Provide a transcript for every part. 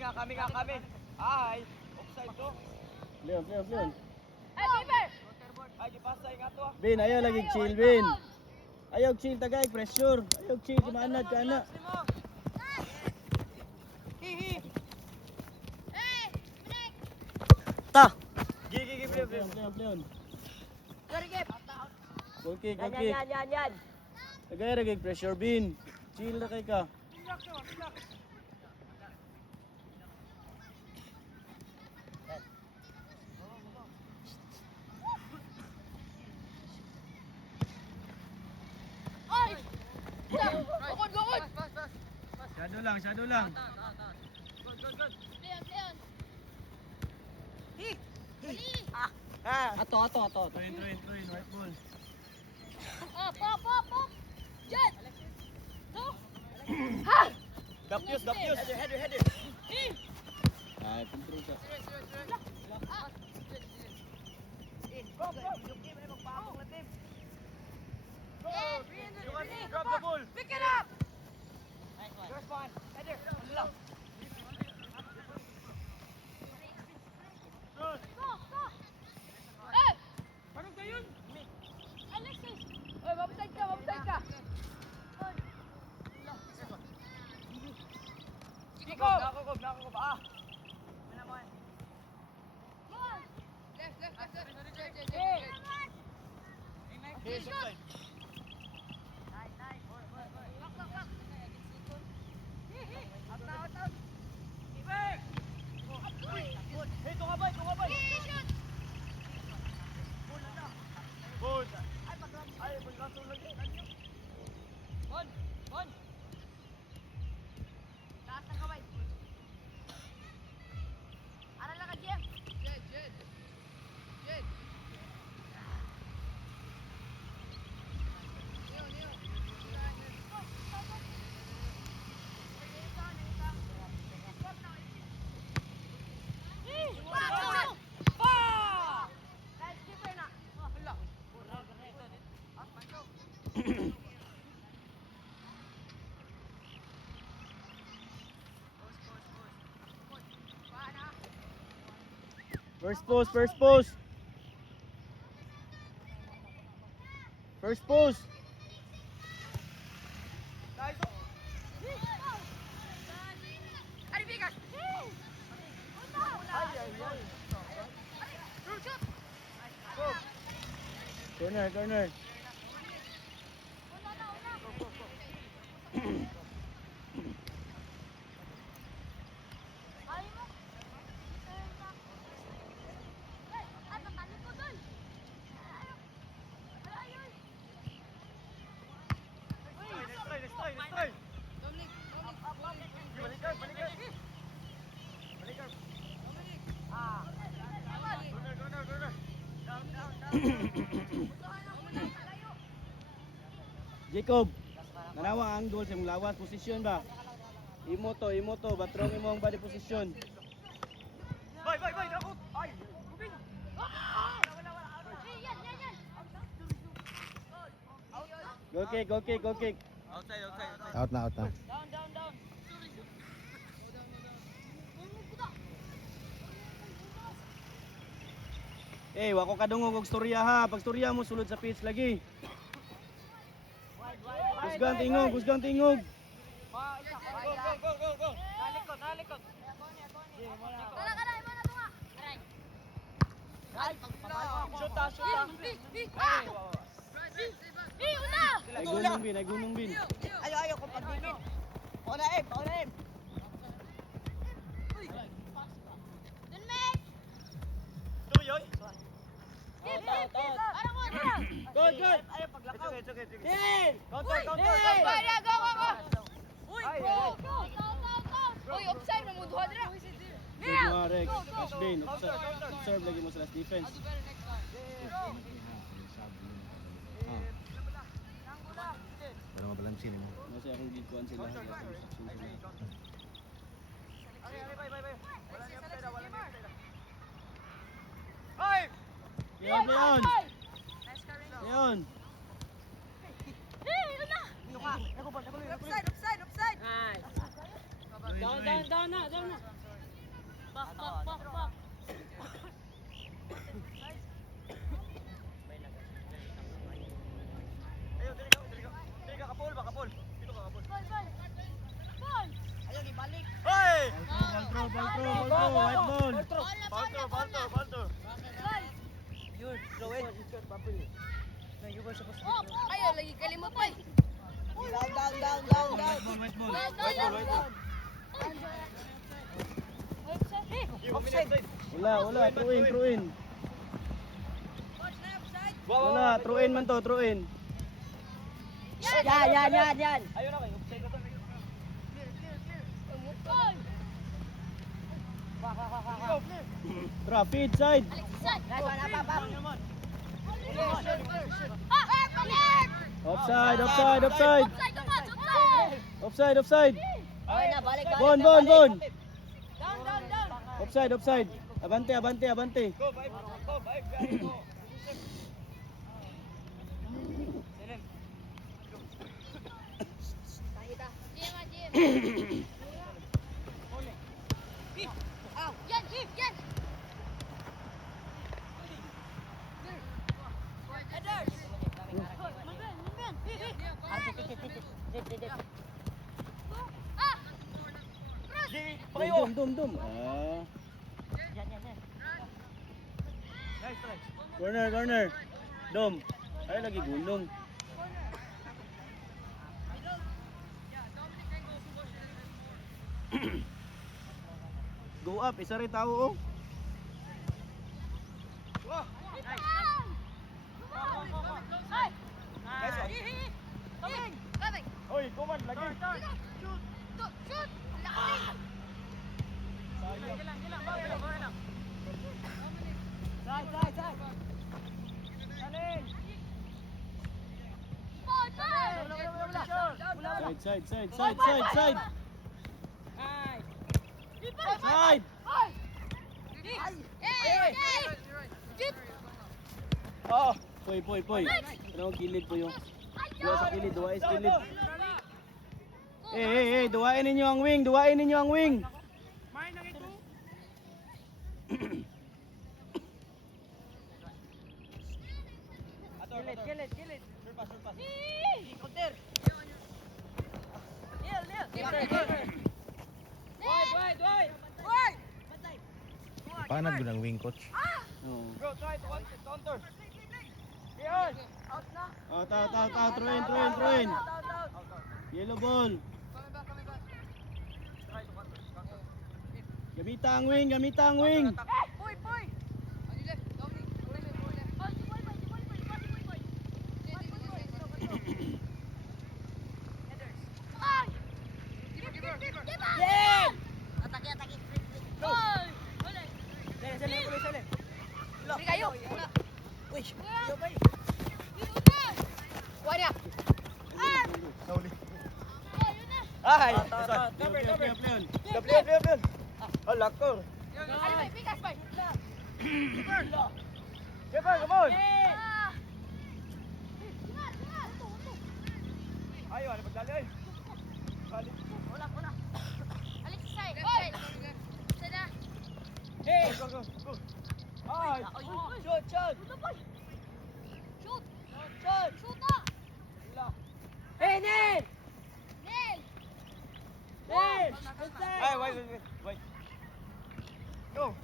Kami. Ay, offside to. Leon. Ay, Beaver! Ay, gipasay nga to. Bin, ayaw lagi chill, Bin. Ayaw chill tagay, pressure. Ayaw chill, kumanad ka na. Ta. Gigi, Leon. Sorry, Gip. Goal kick. Yan. Tagay lagi pressure, Bin. Chill na kay ka. Ay! Gukod! Shadow lang. Leon. Ato. Train, white ball. Pop! Jet! No! Ha! Gapyos. Header. Ay, control ka. Drop the ball. Pick it up! First one. Header. Allah. Go! Eh! Anong kayo? Alexis! Oy, mabside ka! Go. Nakakog. Ah. Here's the play. Hey, tungabay. Good. Ay, pagkasol lagi. Bon. Taas ng kamay. Aral lang ka, Jem. Jed. First post. Aribigas! Corner. Let's try. Balikan. Corner. Jacob. Nanawa ang goal sa imong lawas posisyon ba? Imo to, batrong imo ang body position. Boy, nakot. Ay, moving. Goal kick. Outside. Out na. Down. Eh, wako kadungog og storya ha. Pag storya mo sulod sa pitch lagi. Husgang tingog. Go. Nalikot. Shoot. Ay gunong bin. Ayaw ko pag-bibit. Pauna em. Tuyoy. Good. Ay, paglakaw. It's okay. Counter. Go! Uy, go! Uy, offside na mo duha dira. Good mo Rex. Ashbin. Observe lagi mo sa last defense. Pero mabalansin mo. Kasi akong gikuan sila. Bay. Wala niya upside. Ay! Leon. Offside. Down na. Ayun, dili ka. Dili ka kapul ba kapul? Dito ka kapul. Ayaw, ibalik. Hoy! Ball throw, white ball. Balto. Yun, throw it. Ayaw, lagi kalimot pa eh. Down. White ball. Offside. Wala, throw in. Wala, throw in man to, throw in. Yan. Ayun na kayo. Offside ka to. Tara, feed side. Offside. Offside. Okay na, balik. Bon. Offside. Abante. Go, five, guys, go. Yan. Dum. Ah, Nice try. corner. Dum. Ay lagi gulong. Go up, isa rin tao oh. Wow. Hoy, kuman lagi. Side. Side. Oh. Poy. Ano kilid po yung. Dua sa kilid, dua is kilid. Duwain ninyo ang wing. Kilit. Surpass. Counter. Paano ko ng wing coach? Oh. Bro, try to counter. Yan. Out, throw in. Yellow ball. Gamita ang wing. Ay, Cover. Gabriel. Oh, lakor. Keeper, come on. Ayo, ada pagdali ay. Balik. Go. Ay. Shoot. Ay, wait. Go.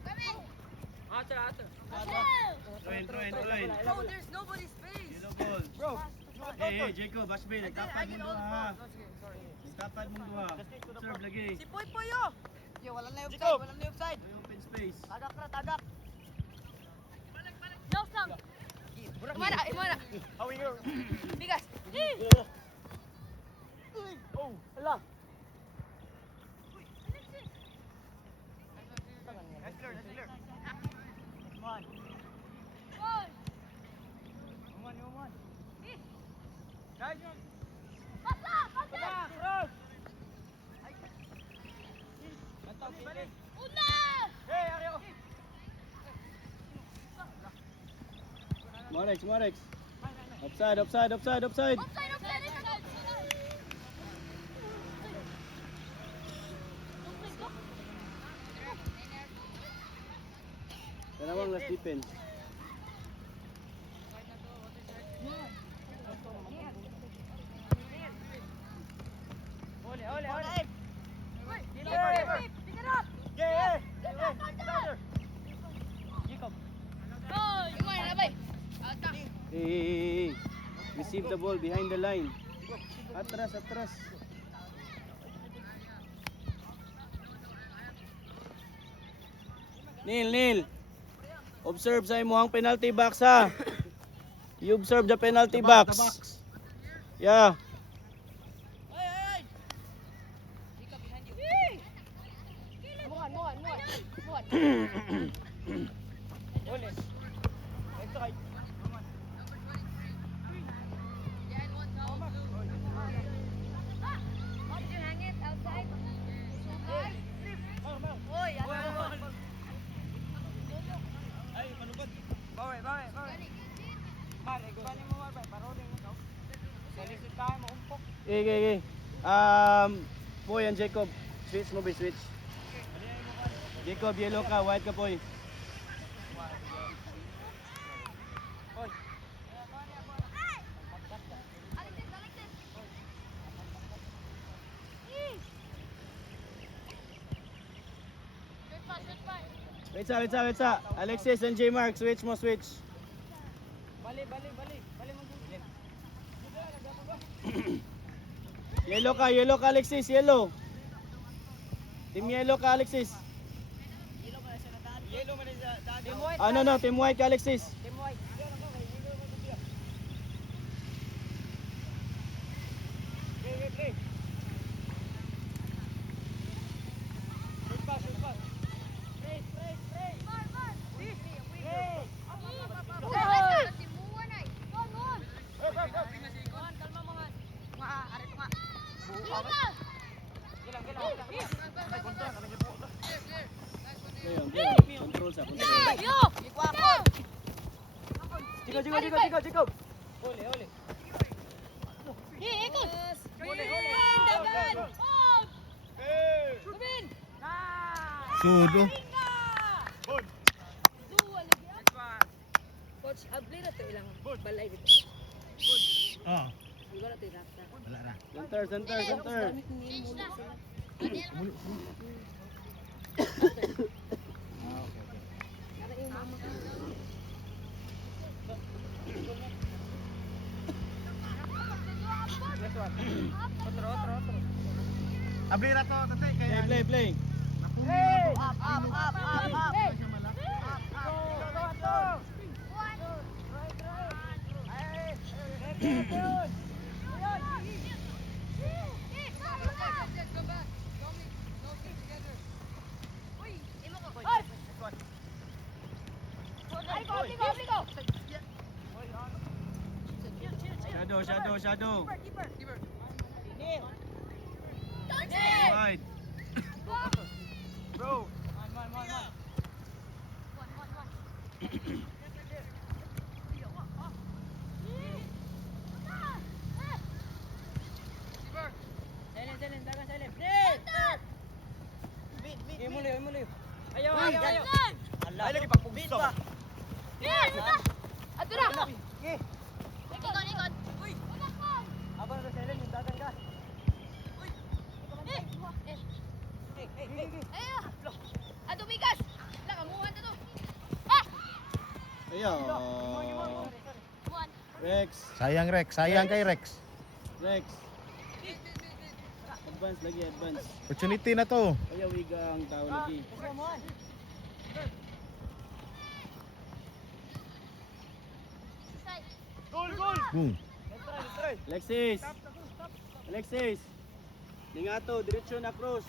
Throw in. There's nobody's space. Yellow ball. Bro. Hey, Jacob, Ashby, nagtapad mong duha ha. Nagtapad mong duha. Serve lagi. Wala na yung Jacob. offside. May open space. Tagak. Imana. How are you? Bigas. Oh, ala. That's clear. Come on. Guys, cross. Hey, Ariel. Morex. Offside. Dalawang last defense. Yung na bay. Ata. Hey. Receive the ball behind the line. Atras, atras. Nil. Observe sa imuhang penalty box ha. You observe the penalty box. Yeah. Muhan. Did you hang it outside? Okay. Boy and Jacob. Switch mo ba, switch. Jacob, yellow ka, white ka, boy. Wait sa. Alexis and J Mark, switch mo, switch. Bali. Yellow ka, Alexis, yellow. Team yellow ka, Alexis. Yellow man sa daan. No, team white ka, Alexis. Okay. Shoot pass. Control sa, control. Jacob. Huli. Sudo. Coach, abli na to ilang balay dito. Ah, Siguro na to ilang na. wala na. Center. Damit ni mo sila. Para yung mama ka. Otro. Abli na to, tatay. Kaya Play. Shadow. Right. Bro. Man. Muli. Ayaw. Ay, lagi pagpugso. Ato na. Okay. Ikot. Abang sa Selen, yung dagan ka. Ato bigas. Lang amuhan to. Ayaw. Muhan. Rex. sayang kay Rex. Advance lagi. Opportunity na to. Ayaw iga ang tao lagi. Goal. Boom. Alexis. Lingato, diretso na cross.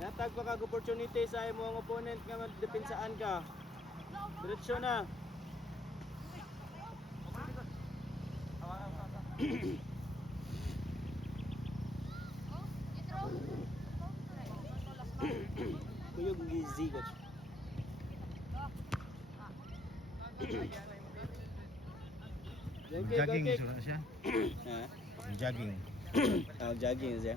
Natag pa kag opportunity sa imong opponent nga magdepinsaan ka. Diretso na. Kuyog gizi coach. Jogging sudah siya. Ha? Jogging. Jogging siya.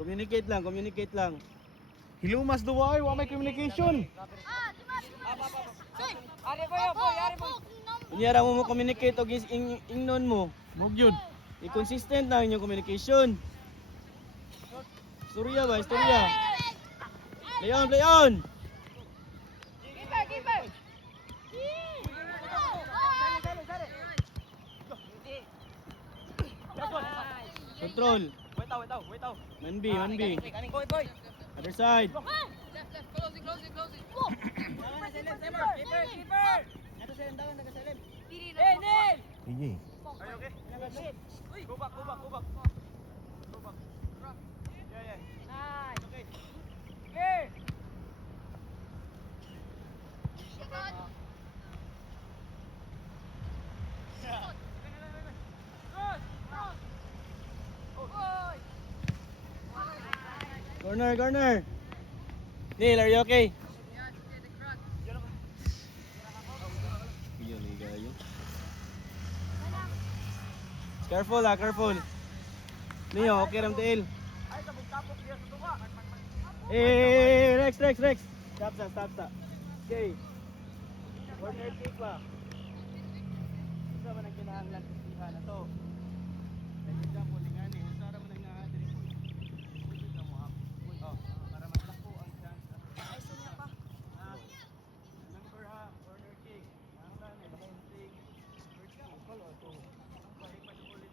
Communicate lang, communicate lang. Hilumas duwa ay, wa may communication. Unyara mo communicate og ingnon mo. Mog yun. I-consistent lang inyong communication. Istorya ba? Istorya. Play on, play on. Keeper, keeper. Control. Wait out. Man B, man B. Boy. Other side. Left, closing, closing, closing. Diri na. Sige. Are you okay? Go back. Yeah. Nice. Okay. Corner. Neil, are you okay? Careful careful. Neo, okay ram tail. Ay, sabog-tapok diya sa tuwa. Rex. Stop. Okay. Corner kick pa. Isa man ang kinahanglan sa na to. For example, ngani, usa ra man ang naa-diri po. Pwede ka mo up. Oh, para maglako ang chance. Ay, sunya pa. Number ha, corner kick. Ang run, corner kick. First ka, follow to. Balik pa ulit.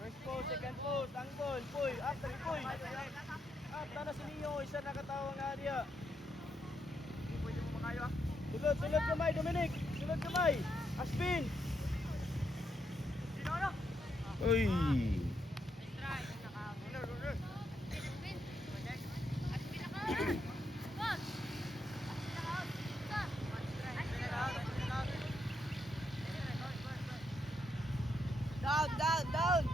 First post, second post, angle, puy, after puy. After na si Neo, isa nakatawang nga diya. Pwede mo makayo ah. Sulod kamay, Dominic. Sulod kamay. Aspin. Uy. Down.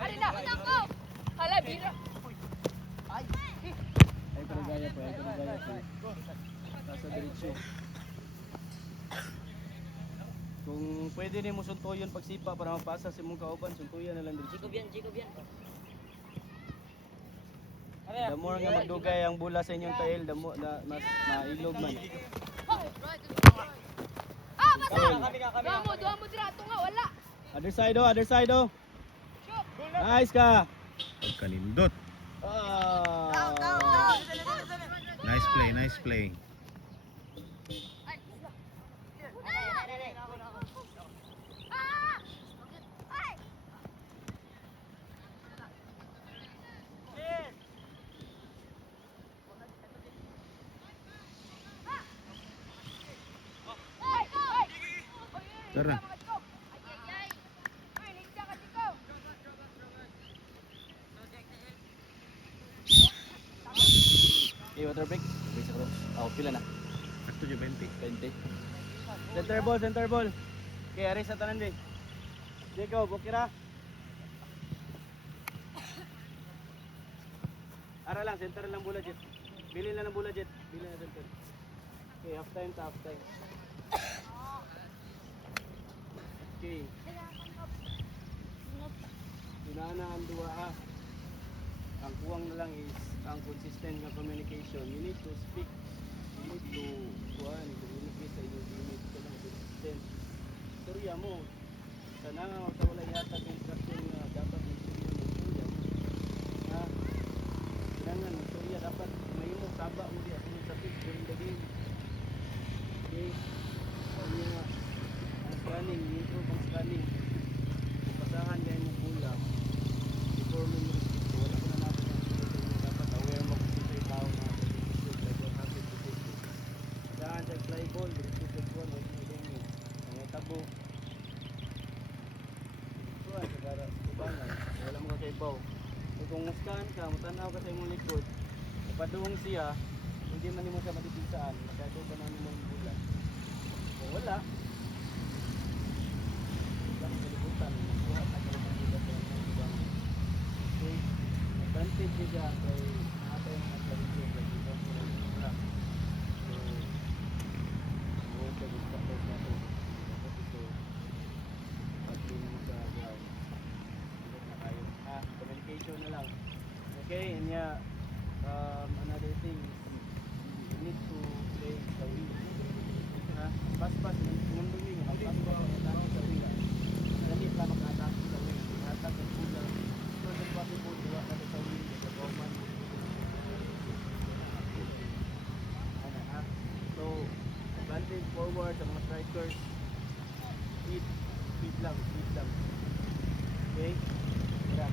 Ari na. Hala, bira. Ay, pero gaya pa. Nasa diretsyo. Kung pwede rin mo suntuyon pagsipa para mapasa sa mong kauban, suntuyan na lang diretsyo. Jacob yan. The more nga magdugay ang bula sa inyong tail, the more mas mailog man. Kami. Duha mo dira ato nga wala. Other side oh. Nice ka. Pagkanindot. Ah. Nice play. Tara. Okay, water break. Break sa cross. Pila na. Ato dyan 20. 20. Center ball. Okay, aris sa tanan din. Jacob, okay ra? Ara lang, center lang bola jet. Bilin lang ng bola jet. Bilin na center. Okay, half time. Okay. Tunana ang dua ha. Ang kuwang na lang is ang consistent na communication. You need to speak. You need to communicate sa inyong unit. Ito lang consistent. Storya mo. Sana nga wala yata instruction na Bangan. Wala mo ka ibaw. So kung muskan ka, matanaw ka sa imong likod, ipadung siya, hindi man nimo siya matipisaan, masyado ka na nimo yung bulan. Kung wala, lang sa libutan, buhat na ka ng bulan sa mga ibang. Okay, advantage niya kay nakatay mga kalito sa ibang bulan. So, buhat ka gusto ka sa ito. Ito, pati mo sa ground. Communication na lang. Okay, and yeah, another thing is you need to play the wing. Pas-pas, ngundumin yung pas-pas sa wing. Dali pa maka-attack sa wing. Attack ang pula. So, yung pati po, diwa ka sa wing. Sa bawman. So, advantage forward sa mga strikers. Speed lang. Okay? Yeah,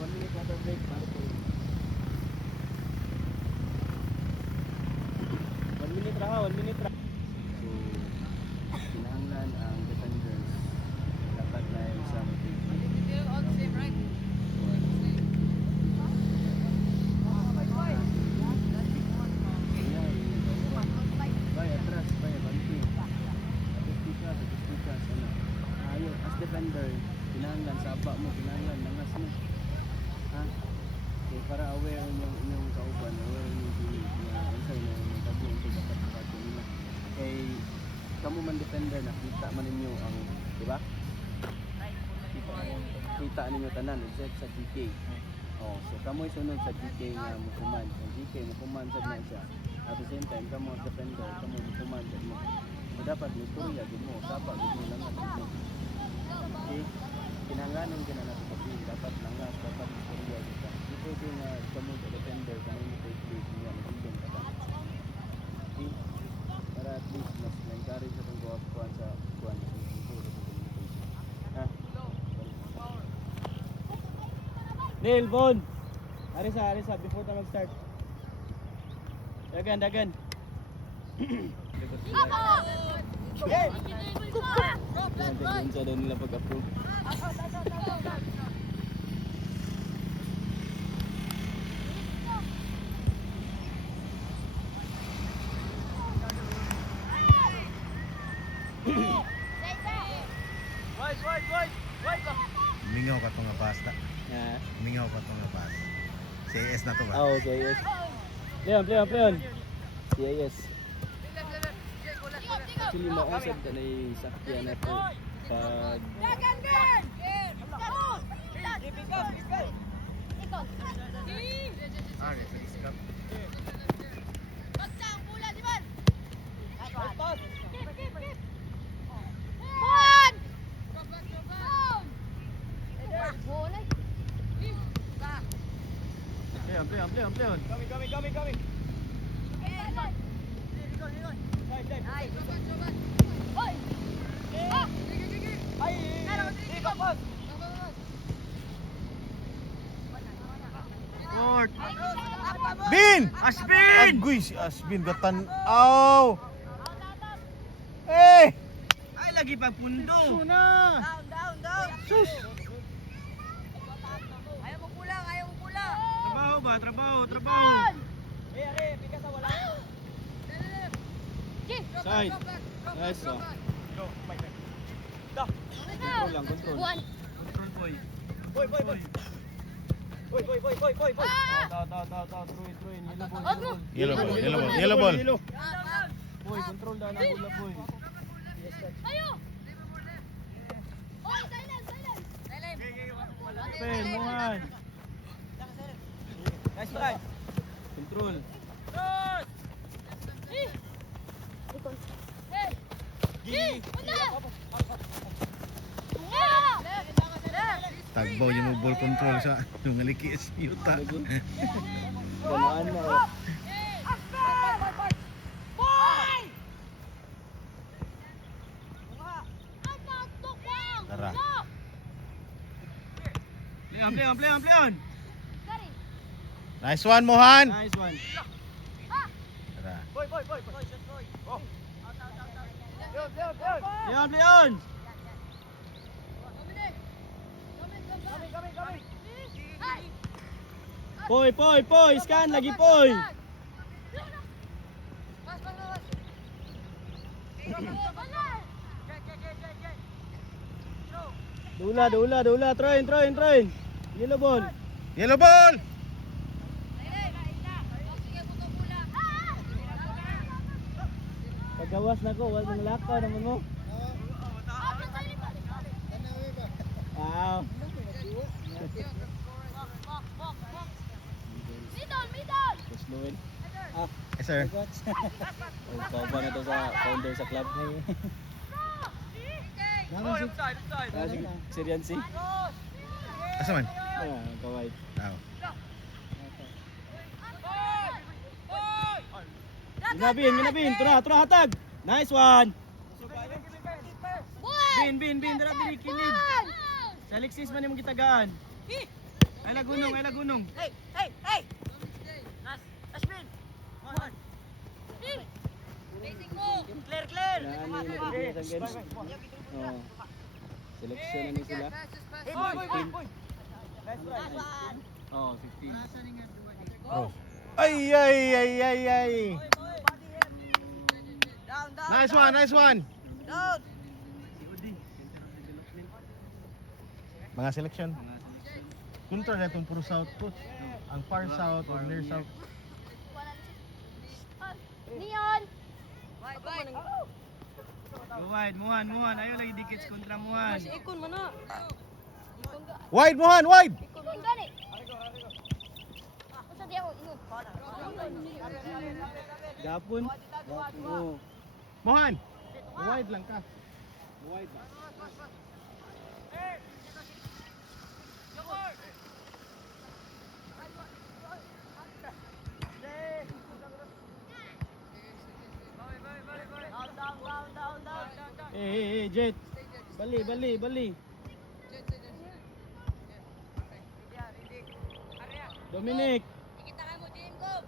1 minute water break, balik ko. 1 minute ra. So, kinahanglan ang defenders dapat na yung isang They're all the same, right? Bay, atras, bay, banti. Atistika, sana. Ayun, as defender, kinahanglan sapa mo, kinahanglan langas mo. Ha? Okay, para aware yung kauban, aware yung dili na unsay na yung tabi unsay dapat dapat nila. Kay kamo man defender nakita man ninyo ang, di ba? Kita ninyo tanan except sa GK. Oh, so kamo sunod sa GK nga mo command. Ang GK mo command sa na siya. At the same time kamo defender, kamo mo command mo. So dapat mo turya gid mo, sapa gid mo langas mo. Okay? Kinahanglanon ka na natin sa field. Dapat langas, dapat istorya kita. Hindi pwede nga kamo sa defender, kamo mo take place niya, mag-ibig ka ba? Okay? Para at least mas na-encourage sa itong kuwan sa kuwan. Ha? Neil, Von! Arisa, before tayo mag-start. Dagan. Sa daw nila pag-approve. Mingaw ka to nga pasta. Mingaw ka to nga pasta. CS na to ba? Oo, CIS. Play on. CIS. Actually, mausap ka na yung sakyan na po pag... Play on. Coming. Lord! Bin! Asbin! Agoy, si Asbin gatan-aw! Eh! Ay, lagi pa pundo. Suna! Down. Sus! Ayaw mo kulang. Trabaho. Side. Nice, oh. Go, fight. Control lang, control. Control boy. Boy. Out. Throw in. Yellow ball. Boy, control na ang bola, boy. Pen, Mohan. Nice try. Control. Tagbaw yung mo ball control sa nungaliki sa yuta. Ganaan na, oh. Tara. Play on. Nice one, Mohan! Nice one. Tara. Boy. Oh. Out. Play on. Poy, scan lagi poy. Dula, train. Yellow ball. Yellow ball! Pagawas na ko, wala nang lakaw naman mo. Wow. Middle! Kusluin. Yes, sir. Ikaw ba na to sa founder sa club? Oy, offside. Serian si? Asa man? Kaway. Tao. Ginabin. Tura hatag. Nice one. Buwan! Bin, dara diri kilid. Sa Alexis man imong gitagaan. Ay lagunong. Hey! Ashmin! Facing mo! Clear! Nani na games. Oh. Seleksyon na ni sila. Boy. Oh, 15. Oh. Ay. Down! Nice one. Down! Mga selection. Control na itong puro south po. Ang far south or near south. Neon! Go wide, Muhan. Ayaw lagi dikit kontra Muhan. Ikon mo na! Wide, Mohan, wide! Ikon gani! Usa di ako, ingon. Gapon. Oh. Mohan! Wide lang ka. Wide ba? Hey, Jet. Bali. Dominic. Ikita ka mo, Jim ko!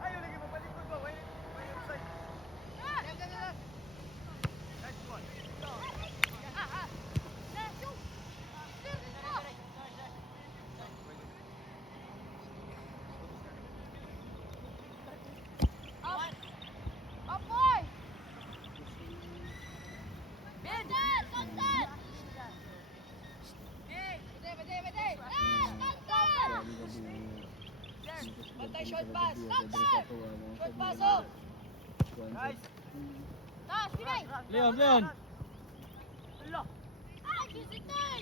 Ayaw lagi mapalikod ba? Why offside? Apoy! Contact! Contact! Bantay short pass! Contact! Short pass, oh! Guys. Taas, Pinay! Leon. Ah, visitor!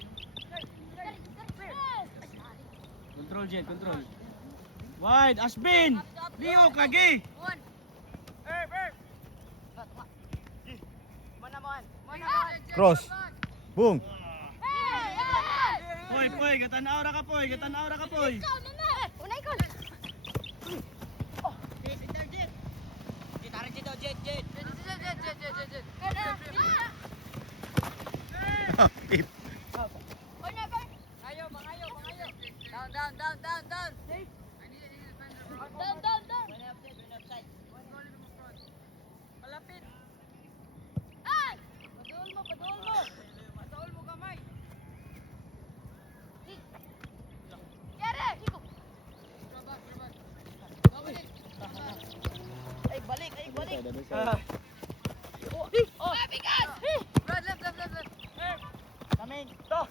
Control, Jet, control. Wide, Ashbin! Liok lagi! One! Cross. Boom. Poy, gatanaw ra ka, poy. Ikaw na na! Unay ko! Jet! Kada! Pinay! Pip. Oy na, boy! Mangayo! Down! Down! Malapit! Ay! Paduol mo kamay! Kere! Ay, balik! Oh! Bigas! Brad, left! Coming. To.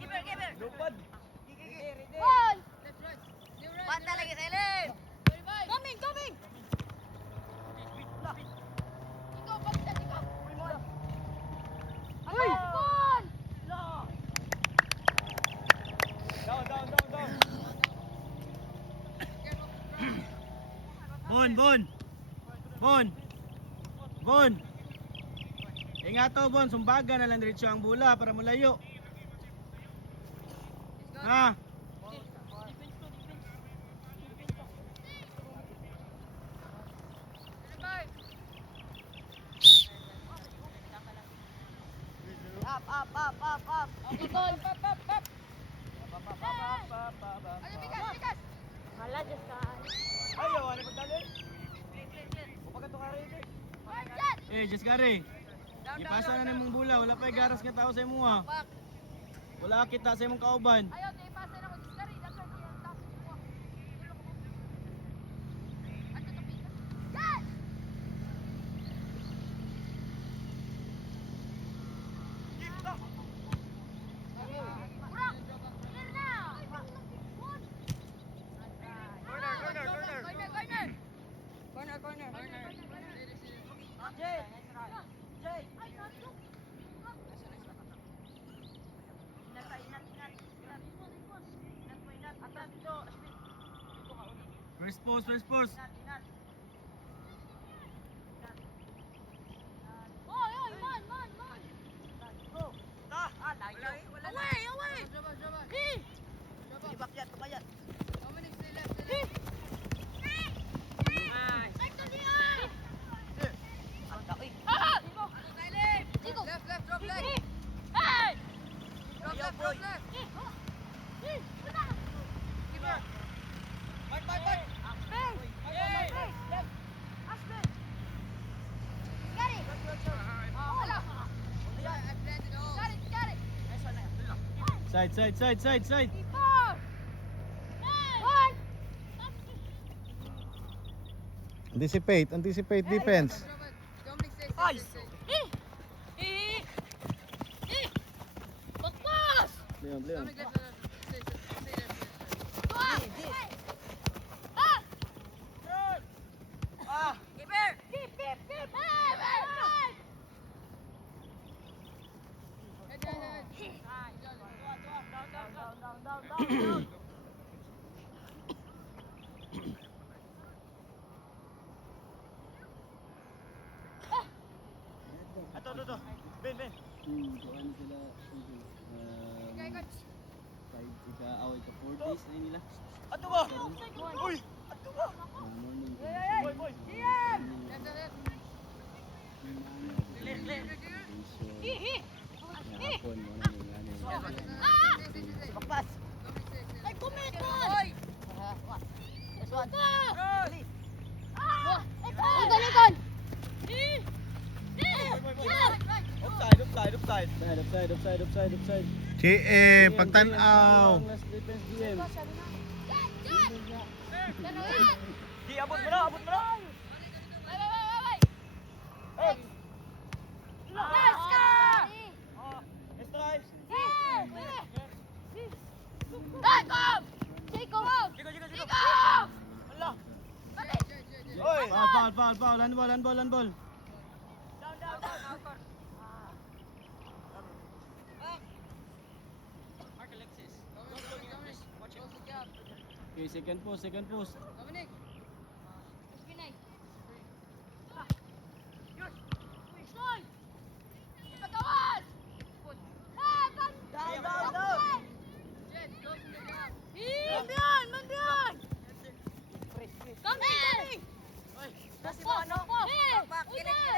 Giver! Lupad. Ball! Banda lagi, Ellen! Coming! Ikaw, baliktad, ikaw! Ay! Ball! Down. Bon. Ingato, Bon, sumbaga na lang diretso ang bola para mulayo. Ha? Up! Ikon! Ay, bigas! Hala, Diyos ka! Ayaw, ano pagdali? Upagat to ka rin. Jet! Eh, just Gary. Ipasa na nimong bola, wala pa garas nga tao sa imo ha. Back. Wala kita sa imong kauban. Ayaw, di ipasa na ko diskari. Dagan niya ang tapos ko. Ato tapos. Yes! Burak! Clear na! Corner, corner. Jay. Jay. First post, first post. Oy, oy, man, man, man. Away, away. Ibakyat, kumayat. Ang daki. Left, left, drop leg. Ayaw, boy. Side, side, side, side, side. Anticipate, anticipate defense. Leon, Leon. Keeper. Ato. Ben. Kuan sila away ka 4 days na nila. Ato ba? Uy! Ato ba? Morning. Boy. Hapon mo na yung Papas. Ay, kumit mo! This one. Ikon! Offside. Offside. Pagtanaw. Last defense DM. Di, abot mo na. Jacob! Allah! Oy! Foul. Handball. Okay, second post. Back. Kilit.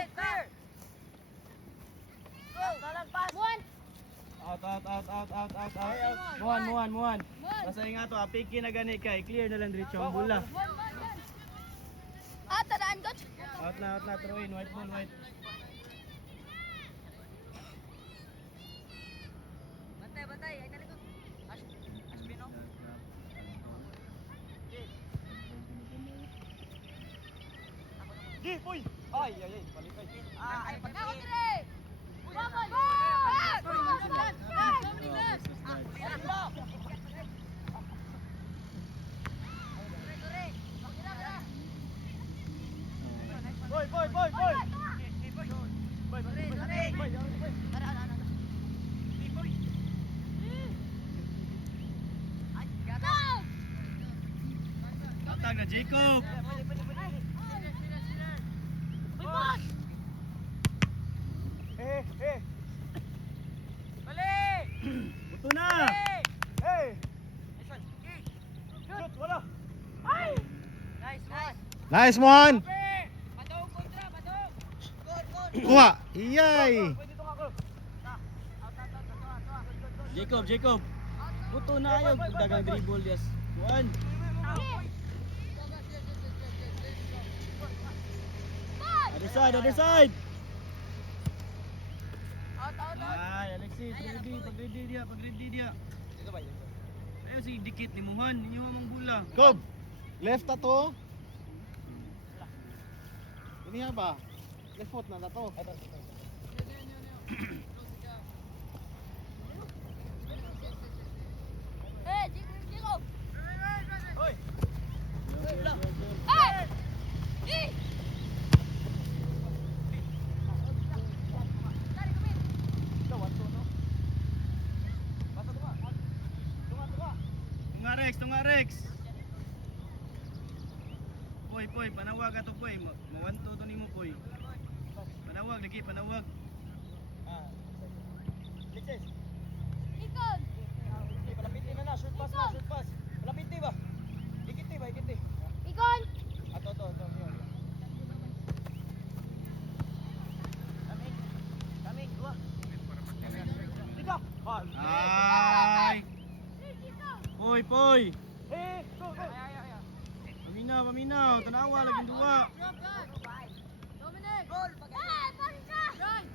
Clear. Go. Pass. Out. Muan. Basta nga to, apiki na gani kay clear na lang diretso ang bola. Tadaan, coach. Out na, throw in, white ball. Bantay. Ay, talikod. Aspino. Di, boy! Ay, balik. Ay, pag Ako, dire! Babal! Boy! Tag na Jacob. Buto na. Hey! Shoot, wala! Nice one. Good. Kuha. Iyay. Pwede itong ako. Jacob. Buto na ayaw dagang dribble yes. One. Other side. Ay, Alexis, pag-ready dia. Dito ba? Dito. Ayo si dikit ni Muhan, ninyo amang bola. Kob! Left na to. Iniha ba? Left foot na to. Eh, Jiko! Hoy! Eh! Eh! Ito, 1-2, no? Basta tunga. Tunga Rex. Poy, panawag ato poy. Mawanto to nimo poy. Panawag lagi, panawag. Ah. Alexis. Ikon! Okay, palapiti na na. Short pass na, short pass. Palapiti ba? Ikiti ba, ikiti. Ikon! Ato. Yun. Coming, dua. Tiga. Ay! Poy. Eh, go. Paminaw, tanawa lagi duwa. Dominic! Goal! Eh, pass ka! Right!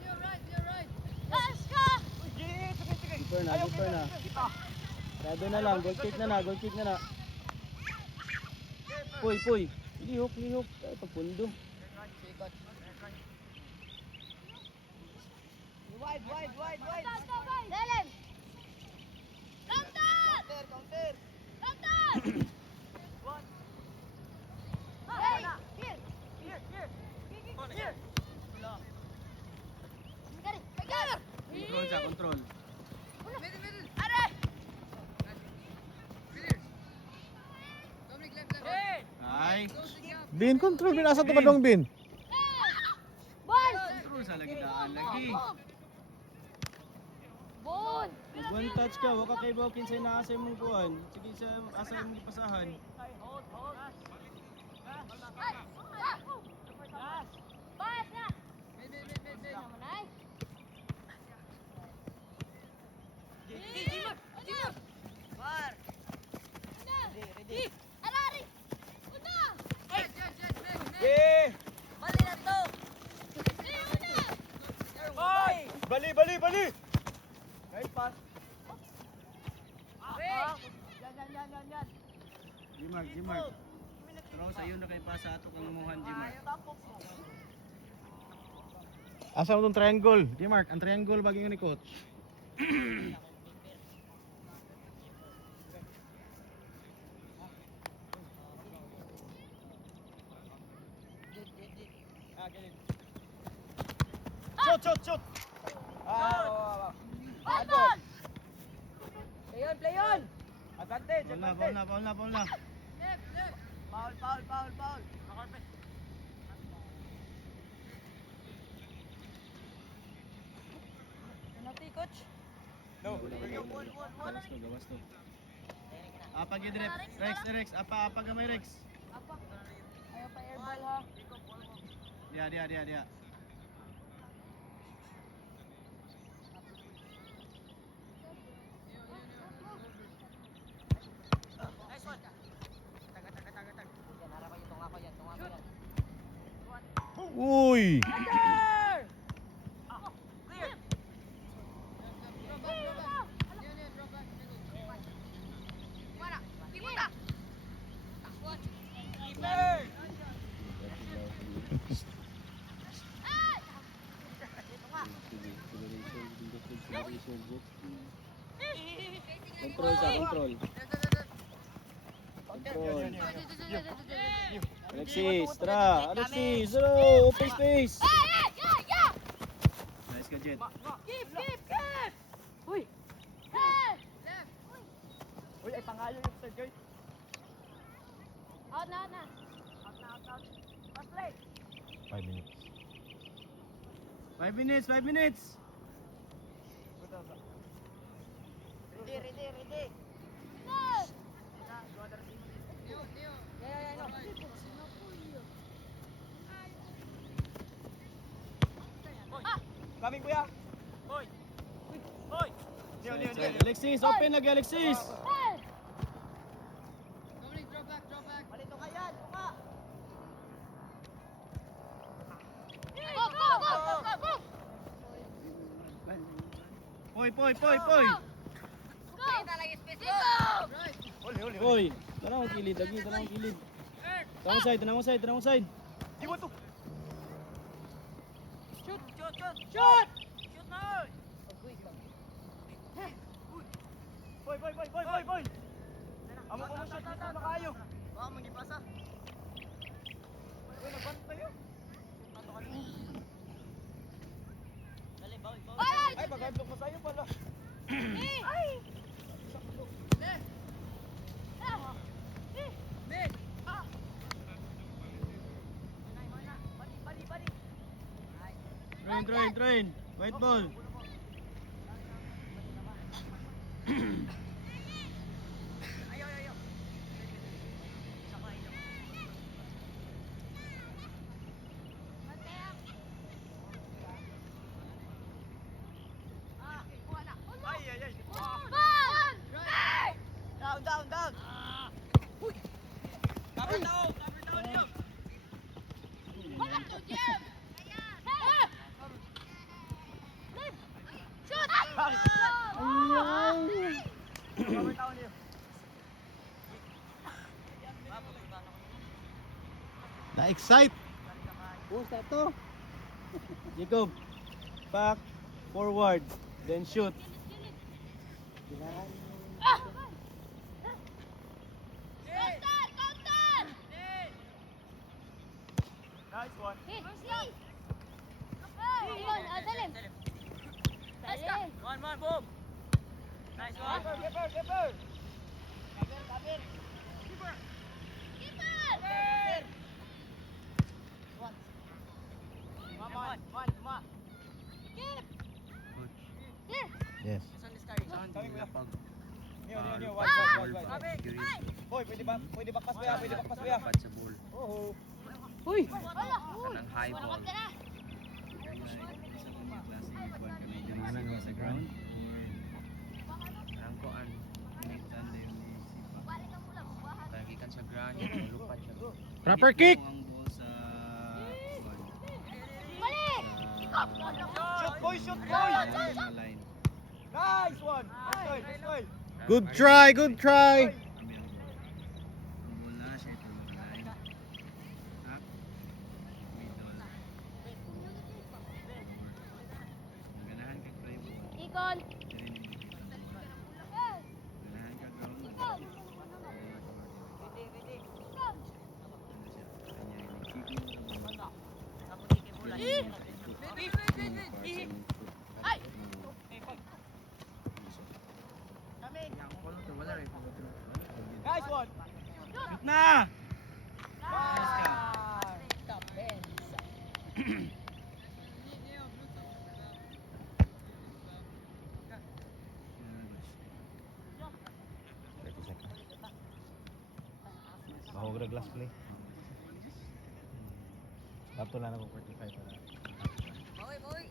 You're right! Pass ka! Sige. Keeper na. Rado na lang, goal kick na na. Poy. Lihok. Ay, pagpundo. Wide. Lelen! Counter! Counter. Counter! One. Hey! Here! Here. Control. Are! Hey! Ay, Bin, control. Bin, asa to ba dong Bin? Ball! control sa lagi daan lagi. Ball! One touch ka, waka kay Bokin sa inaasay mong kuan. Sige sa asay mong ipasahan. Pass na! Naman ay. Par. Ready! Arari! Una! Yeah! Bali na to. Una! Hoy! Bali! Right pass. Yan. Jimar. Pero sa iyo na kay pasa ato kang muhan Jimar. Asa mo tong triangle? Di Mark, ang triangle bagay ni coach. Ah, get it. Shoot! Ah, Ball! Play on. Advantage. Paul na. Foul. Penalty, coach. No. Gawas to. Apa gid Rex. Apa gamay Rex. Apa? Ayaw pa airball ha. Dia. Nice one. Tag. Yan, harap kayo. Tunga ko yan. Uy! Clear. Mana? Kibuta! Keeper. Control. Alexis, tara. Alexis, open space. Yeah! Nice ka, Jet. Keep! Uy. Hey! Uy, ay pangayo yung third guard. Out na! Out. Pass play. 5 minutes. 5 minutes. Ready. Go! Yeah, no. Coming, kuya. Hoy. Neo. Alexis, open lagi Alexis. Hey! Malito ka yan. Tunga. Go! Poy. Go! Right. Hoy, tanang kilid lagi, tanang kilid. Tanang side. Iwan to. Shoot! Shoot! Shoot na! Poy. Amo ko mo shot dito na kayo. Baka magipasa. Uy, nagbantay yun. Dali, bawi. Ay, mag-adlock mo sa'yo pala. Mid! Train. White ball. Ayaw. Sakay lang. Ay. Down. Cover down yun. Cover down yun. Na-excite. Jacob, back, forward, then shoot. Nice one. One, boom. Nice one. Keeper. One. Yes. Coming kuya. Niyo. Wide. Hoy, pwede bakpas kuya. Oo. Uy! Kanang high ball. Parang kuan. Lagi kan sa ground, lupat siya. Proper kick. Shoot, boy. Nice one. Let's go. Good try. Ikon! Ay! Nice one. Shoot na! Mahog na glass play. Dato lang ako 45 para. Bawi.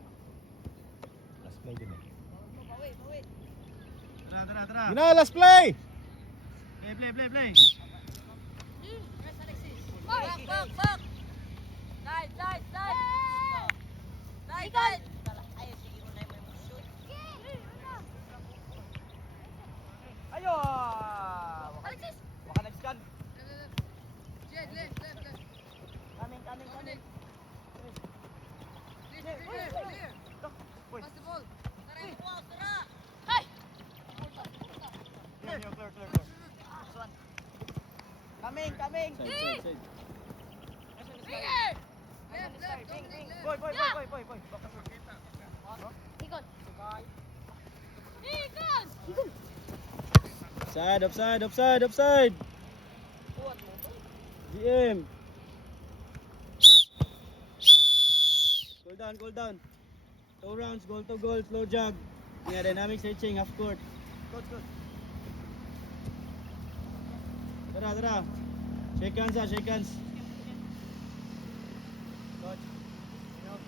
Last play din eh. Tara. Gina, last play! Play. Back. Slide. Ayaw, sige, unay mo yung shoot. Ayo. Baka nag-scan. Jed, left. Coming. Dominic. Clear. Boy. Pass the ball. Tara. Hey! Clear. Coming. Side. Clear! Left, Dominic, left. Boy. Ikon! Offside. GM. Goal down. 2 rounds, goal to goal, slow jog. Yeah, dynamic stretching, half court. Good. Tara. Shake hands.